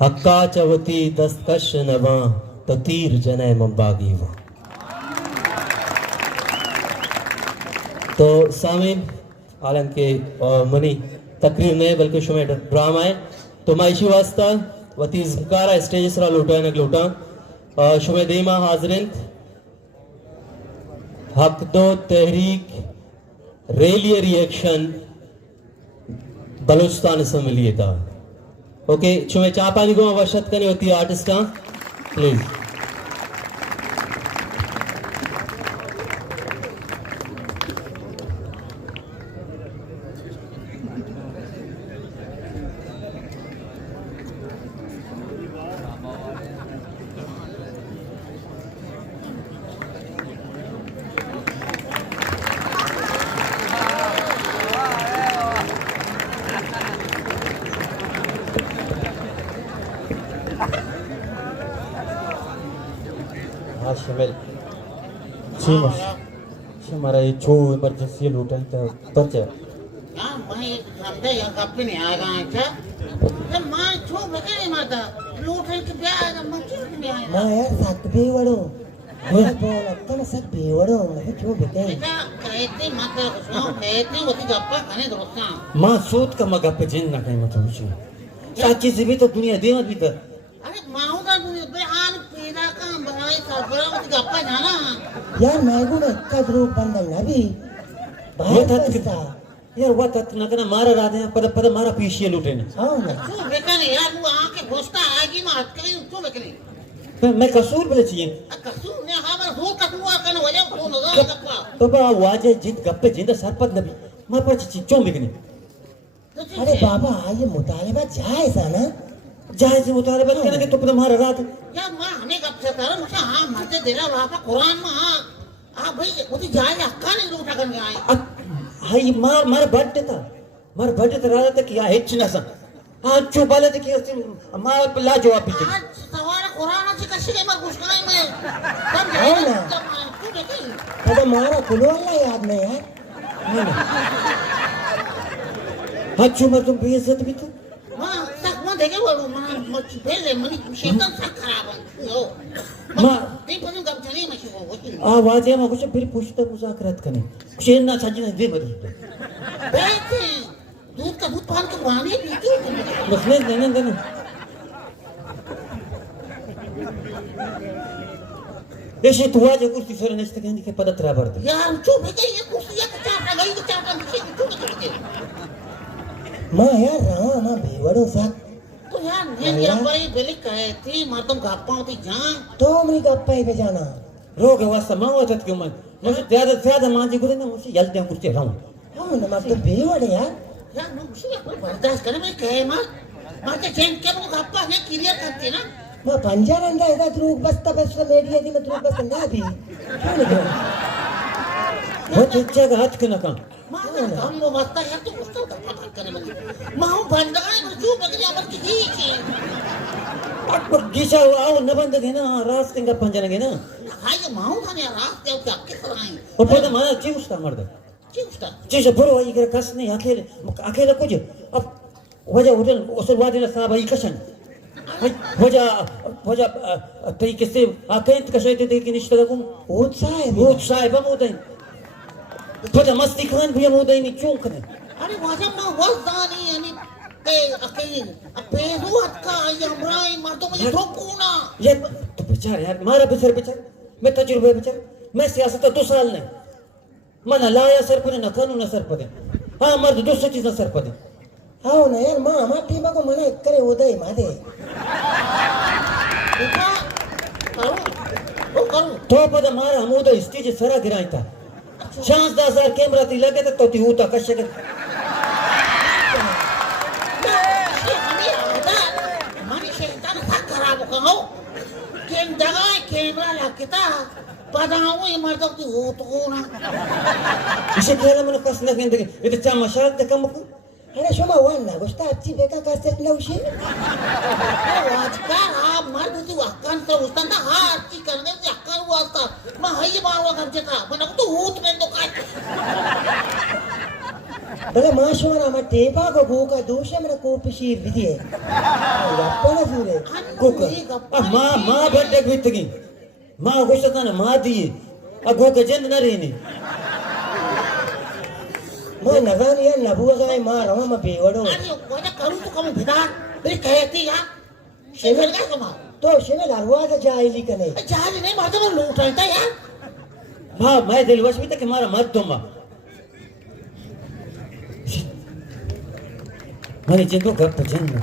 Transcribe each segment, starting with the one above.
हक्काचवती दस्तकश नवा ततीर जने मंबागी वा। तो सामीन आलम के मनी तकरीर नहीं बल्कि शुमे ड्रामा है तो माइशी वास्ता वती ज़कारा स्टेज सरा लूटा नक लूटा शुमे देमा हाज़रिन हक दो तहरीक रेलियर रिएक्शन बलूचिस्तान से मिली था। ओके शुमे चापानी को आवश्यक करनी होती है आर्टिस्ट का प्लीज। हाँ शिमिल शिमश शिमरा ये छो इमरजेंसी लूटा है तो तरचे हाँ मैं समझे यहाँ कभी नहीं आएगा क्या ये मैं छो बगे नहीं मारता लूटे के ब्याह आएगा मुझे भी नहीं आएगा मैं यार साथ भी वड़ो मैं बोला तो मैं साथ भी वड़ो मैं छो बगे बेटा कहते मत उसको कहते वो तो गप्पा खाने दोस्तां माँ सूत का मगा पे जिन ना कहीं मत होशी साची से भी तो दुनिया देवत भी कर अरे माहू का बेहान पैदा का बनाई सरबरा वो तो गप्पा जाना यार मैं को ना कद रूप बंदन ना भी वो था यार वो था ना करना मारा राधे पद पद मारा पीछे लूटे ने हाँ ना छो बेटा नहीं यार वो आके घुसता आएगी मैं हट करी छो बेटे मैं कसूर बोले चाहिए कसूर ने हमारा हो कसूर करने वजह को नजर गप्पा तो बा वाजे जित गप्पे जिंदा सरपत नबी मां पर चीचो मिगने अरे बाबा ये मुतालिबा जायज़ है ना जायज़ मुतालिबा करने के तो पद मारा रात यार मैं हमें कब से था मुझे हाँ मत दे रहा वहाँ पर कुरान में हाँ भाई वो तो जाए हक्का नहीं लूटा करने आए हाय मार मार बर्थडे था मार बर्थडे था रात तक या हिच ना सा हाँ चो बाले तक ये मार ला जवाब पीछे आज सवाल कुरान से कशी के मार गुस्सा में तब हाँ ना तू देखी अरे मारा कुलो वाला याद नहीं यार हाँ ना हाँ चो मर तुम बेइज्जत भी तो माँ तक मैं देखे वो माँ पहले मनी शैतान सा खराब है यो माँ नहीं पता कब चली मैं शुरू होती आवाज़ है माँ कुछ फिर पूछता मुज़ाकरात करने कुछ ना साजी ना दे मरी बैठे दूध का दूध पान के पानी पीती बस नहीं देने देने ऐसे तू आज कुर्सी सर नेक्स्ट कहने के पद तेरा बढ़ यार चुप है ये कुर्सी या चाटा गई तो चाटा नीचे चुप करके माँ यार रहा माँ बेवड़ो साथ तो यार ये बड़ी बेली कहे थी मार तुम गप्पा होती जान तो मेरी गप्पा ही पे जाना रोग वास्ता माँ होता क्यों मैं मुझे ज्यादा माँ जी गुरे ना मुझे यलते हैं कुर्सी रहूं हाँ ना माँ तो बेवड़े यार यार मैं उसी कोई बर्दाश्त करे मैं कहे मार के चेंज के वो गप्पा है क्लियर करते ना माँ पंजाब अंदर है तो बस्ता बस्ता मेरी यदि मैं बस ना भी क्यों नहीं वो चिच्चा का हाथ क्यों ना काम हम वो बस्ता यार तो उसको गप्पा करे मैं माँ बंदा है मैं चुप बगली अमर की ही अब दिशा आओ न बंद के ना रास्ते का पंजन के ना हाय ये माँ था यार रास्ते अब क्या के कराएं और पता माना चीज का मर्द चिंता चीज बुरो आई कर कस नहीं अकेले अकेले कुछ अब वजह होटल उस वादे ना साहब आई कशन वजह तरीके से आकैत कशे थे कि निश्चित को उत्साह है बम होता है पता मस्ती खान भी हम होता ही नहीं क्यों करें अरे वाजब ना वजदानी यानी ते अकेले पेरू अटका ये हमराई मार तो मुझे ठोकू ना ये तो बेचारा यार मारा बेचार मैं तजुर्बे बेचार मैं सियासत 2 साल ने मना लाया सर पर ना कानून सर पर हाँ मर्द दूसरी चीज सर पर हाँ ना यार माँ हमारे टीम को मना करे उदय मादे करूं तो पद मारा हम उदय स्टेज सरा गिराई था 50,000 कैमरा थी लगे तो ती होता कशे के मानी शैतान था खराब कहो कैमरा लगता पदाओ ये मर तो हो तो ना इसे कहला मन कस न के ये तो मशाल ते कम को अरे शोमा वन ना गोष्ट अच्छी बेका कास्टेट नवशी वाजकार हा मर्द तू अक्कान तर उस्तांदा हा अच्छी करणे अक्कान वाजता मग हाई बावा गमचेता पण तू होत नाही तो काय बघा माशोरा मा टेपा को भूका दोषे मेरा कोपशी विधि है गप्पा ना सूरे कुक माँ बर्थडे बितगी माँ कुछ ना माँ दिए अब को जंद न रहनी मैं नजान यार नबुआ का मार रहा हूँ मैं बेवड़ो अरे कोई करूँ तो कम भिदा मेरी कहती यार शेमिल का कमा तो शेमिल हरवा का जाइली कने जहाज नहीं मारता वो लूट रहा था यार माँ मैं दिलवश भी तक हमारा मत दो माँ मैंने जिनको गप जंद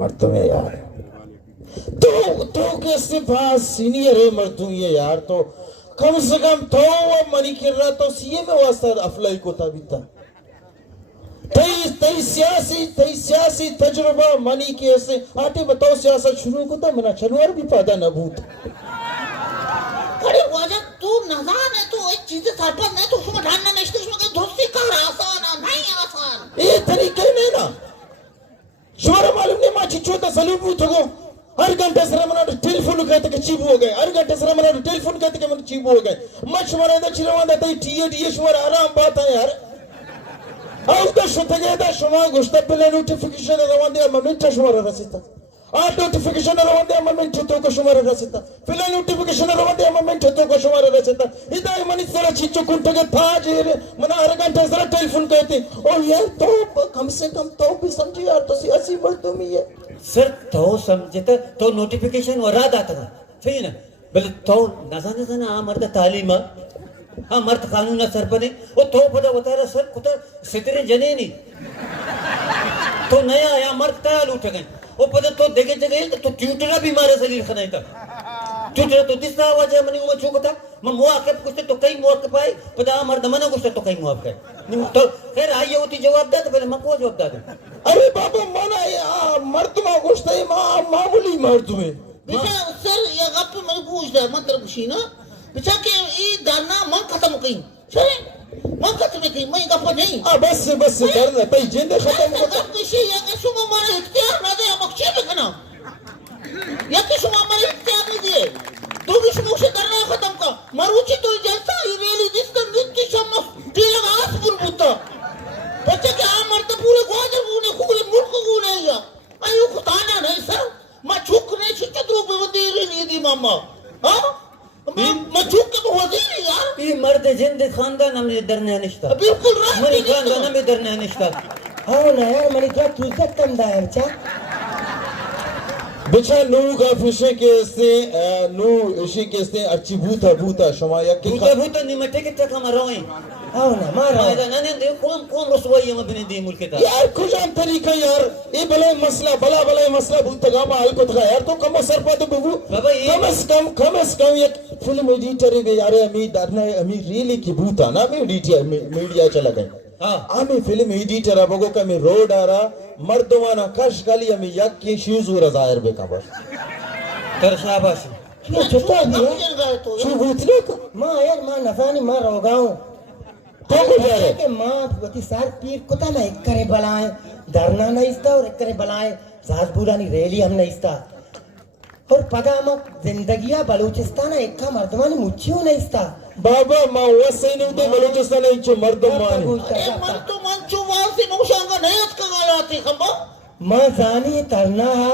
मर्दों में यार तो कैसे पास सीनियर है मर्दों ये यार तो कम से कम तो मनी कर रहा तो सीए में वास्ता अफलाई को ताबिता तई सियासी तजुर्बा मनी के ऐसे आटे बताओ सियासत शुरू को तो मना चलवार भी पैदा न भूत अरे वजह तू नजान है तो एक चीजें सरपंच नहीं तो उसमें ढालना नहीं उसमें कोई दोस्ती कर आसान नहीं आसान ये तरीके नहीं ना शुमारा मालूम नहीं माची चोता सलूब उठो हर घंटे से मना टेलीफोन कहते कि चीप हो गए हर घंटे से मना टेलीफोन कहते कि मन चीप हो गए मैं शुमारा इधर चिरवांदा तई टीए शुमारा आराम बात है यार आओ तो शुद्ध गए था शुमारा गुस्ता पहले नोटिफिकेशन रवांदे मोमेंट शुमारा रसीता आ नोटिफिकेशन रवांदे मोमेंट तो को शुमारा रसीता फिर नोटिफिकेशन रवांदे मोमेंट तो को शुमारा रसीता इधर मनी सरा चीचो कुंटे के था जे मना हर घंटे से टेलीफोन कहते ओ यार तो कम से कम तो भी समझिए यार तो ऐसी मर्दों में है सर तो समझते तो नोटिफिकेशन वराद आता था सही ना बल तो नजाने आ मर्द तालीमा हाँ मर्द कानून सरपने वो तो पता बता रहा सर कुछ सितरे जने नहीं तो नया आया मर्द ताल उठ गए वो पता तो देखे जगह तो ट्यूटरा भी मारे शरीर खनाई था ट्यूटरा तो दिसता आवाज है मनी वो चुकता मैं मुआके कुछ तो कई मुआके पाए पता मर्द मना कुछ तो कई मुआके नहीं तो खैर आइए होती जवाब दे तो पहले मैं को जवाब दे अरे बाबा मना यार मर्द मा गुस्ता है मामूली मर्द में बेटा सर ये गप मैं पूछ रहा मतलब शी ना बेटा के ये दाना मन खत्म कहीं चले मन खत्म कहीं मैं गप नहीं बस करना भाई जिंदे खत्म को गप किसी या के सुमा मारे इख्तियार ना दे मक्सी में खाना या के सुमा मारे इख्तियार नहीं दिए तो भी सुमा से करना खत्म का मारूची तो जलता ये रेली दिस का नित्य शम्मा टीला आस बुलबुता बच्चे के आ मरते पूरे ग्वादर पूरे पूरे मुल्क को ले या आयु खुदाना नहीं सर मैं छुक नहीं छिचत रूप में दे रही दी मामा हां मैं छुक के वजीर यार ये मर्द जिंदे खानदान हमने डरने निश्ता बिल्कुल राइट मरी खानदान में डरने निश्ता हाँ ना यार मनी क्या तू तक कम दायर चा बिचा नु का फिशे के से नु इशी के से अच्छी भूता शमा या के भूता नहीं मटे के तक हम रोए हाँ ना मारा ना ने दे कौन रसवाई हम बने दे मुल्क का यार कुछ हम तरीका यार ये भले मसला भला मसला भूत का माल को था यार तो कम सर पर तो बबू बाबा ये कम से कम एक फिल्म एडिटर है यार अमी रियली की भूता ना मीडिया चला गए हां आमी फिल्म एडिटर बगो का मी रोड आ रहा मर्दवाना कश खाली अमी यक की शीजू रजायर बेका बस कर शाबाश ये छोटा भी है गए तो शू भूतले का माँ यार माँ नफानी माँ रोगाऊं तो को जा रहे के माँ वती सार पीर को ता ना एक करे बलाए धरना नहीं इसता और एक करे बलाए सास बुरा नहीं रेली हम नहीं इसता और पता हम जिंदगिया बलूचिस्तान एक का मर्दवानी मुच्छियों नहीं इसता बाबा माँ वैसे नहीं उधर बलूचिस्तान है जो मर्दवानी मन तो मन चुवाल से नौशांगा नहीं अटका गालाती खंबा माँ जानी तरना हा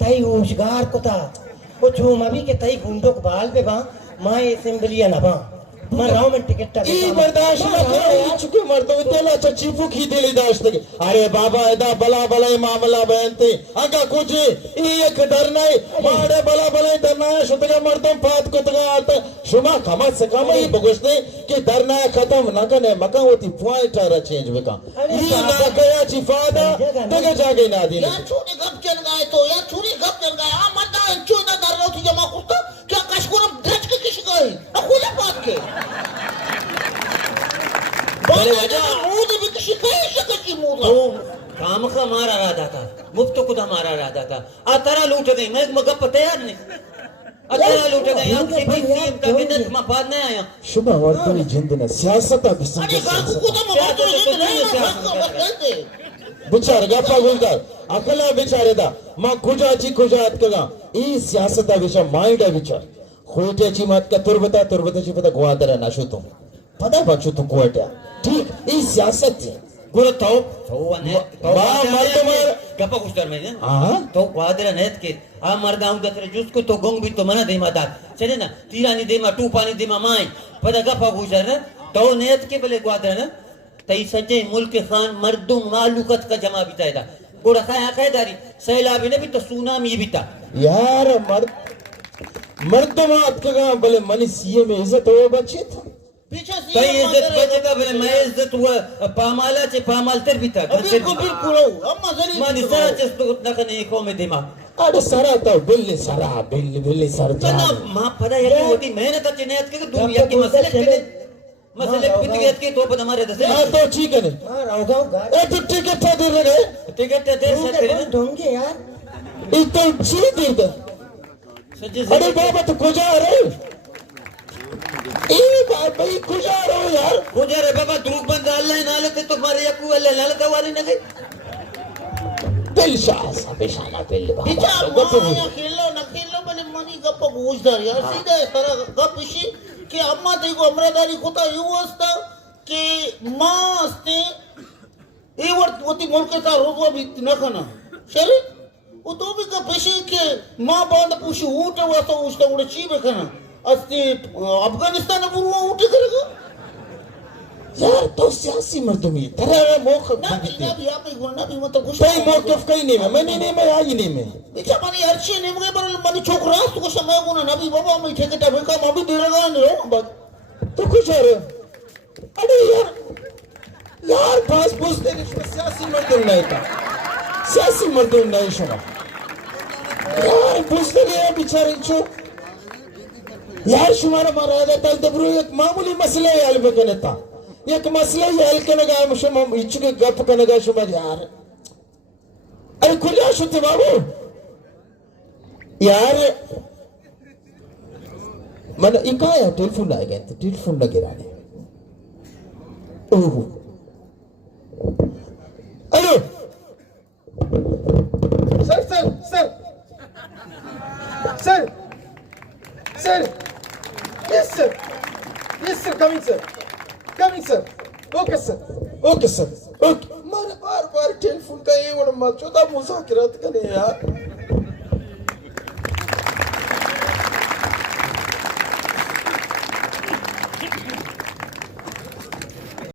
तई होशगार को ता वो झूम अभी के तई गुंडों के बाल पे बा माँ असेंबलिया ना बा माँ राव में टिकट टा ई बर्दाश्त ना करे चुके मर्दों तेला चची फुकी दिली दाश्त के अरे बाबा एदा बला मामला बहनते आगा कुछ ई एक डर नहीं मारे बला डरना है शुतगा मर्दों फात को तगा आता शुमा कम से कम ही बगुस्ते कि डरना है खत्म ना करने मका होती पॉइंट आ चेंज बेका ई ना गया चिफादा तगे जागे ना दिन यार छोटे गप चल गए तो यार छोरी गप चल गए आ मर्दा चोदा डर रहा थी जमा कुत्ता क्या कशकोरम ड्रच के किसी गए अकुले बात के अरे वजह मूड भी किसी कहीं शक्ल की मूड तो काम का मारा रहा था मुफ्त खुदा मारा रहा था आ तारा लूट गई मैं गप तैयार नहीं तारा लूट गई आप की भी सीएम कैबिनेट में बाद नहीं आया शुभ वर्तनी जिंद ने सियासत भी अरे समझे बाबू को तो मैं तो नहीं ना बिचार गप्पा बोलतात अकला बिचारेदा मग खुजाची खुजात कगा ई सियासता विषय माइंडा विचार खोट्याची मात का तुरबताची पता ग्वादरा नाशो तो पता बक्षु तो कोट्या ठीक ई सियासत है गुरु तो wane Ba, mar- gapa kustar mai na हाँ तो क्वादरा नेत के आ मर्दाऊ दत्र जुसको तो गोंग भी तो मना दे माता चले ना तीरानी दे मा टू पानी दे मा माई पदा गपा गुजर ना तो नेत के बले क्वादरा ना तई सजे मुल्क खान मर्दों मालूकत का जमा बिताएगा गोरा खाया खैदारी सैलाबी ने भी तो सुनामी भी था यार मर्दमात कगा भले मनी सीए में इज्जत हो बच्चे था पीछे तई इज्जत बचेगा बले मैं इज्जत हुआ पामाला चे पामाल तर भी था बिल्कुल बिल्कुल अम्मा जरी मानी सारा चीज तो उतना का नहीं को में दिमाग अरे सरा तो बिल्ली सरा बिल्ली सर ना मां पता है होती मेहनत अच्छी नेत के दुनिया की मसले पितगत के तो पर हमारे दस हाँ तो ठीक है नहीं हाँ रहोगा गाड़ी ए तो टिकट था दे रहे टिकट दे सकते ढूंढेंगे यार इतना ची दे दे सच्चे अरे बाबा तो खुजा रहे ए भाई खुजा रहो यार पूजा रे बाबा ध्रुव बंद अल्लाह नाले ते तो मारे यकू अल्लाह नाले तो वाली न गई दिल शाह पेशाना दिल पीछे बाबा अम्मा या खेलो ना खेलो बने मनी गप्पा गुजर यार सीधा सारा गप इशी की अम्मा देखो अमरादारी कोता यू असता की मां असते एवर होती मुलकेचा रोजवा भी नखना शरी वो तो भी का पेशी के मां बांध पुशी ऊट वाता उष्टा उडे ची बेखना असते अफगानिस्तान पूर्व ऊट करेगा यार तो सियासी मर्दमी तरह मौक़िफ़ ना मांगते भी आप ही ना भी मतलब कुछ कोई मौक़िफ़ कहीं नहीं है मैंने नहीं मैं आई नहीं मैं बिचा मनी अर्शी ने मुझे पर मनी छोकरा तो कुछ समय को ना भी बाबा मैं ठेके टा बेका मैं भी दे रहा नहीं हो बस तो कुछ और अरे यार पास पूछते नहीं सियासी मर्दम नहीं था सियासी मर्दम नहीं शुमा यार पूछते नहीं बेचारे छो यार शुमारा मारा जाता है दबरू एक मामूली मसला है हल करने था एक मसला ही हल करने का शुमा इच्छुक गप करने का शुमा यार अरे खुलिया शुद्ध बाबू यार मन इकाया टेलीफोन आ गया टेलीफोन लगे रहने oh hello sir yes sir coming sir okay sir okay मारे बार टेलीफोन का ये बड़ा मचोदा मुज़ाकरात करने यार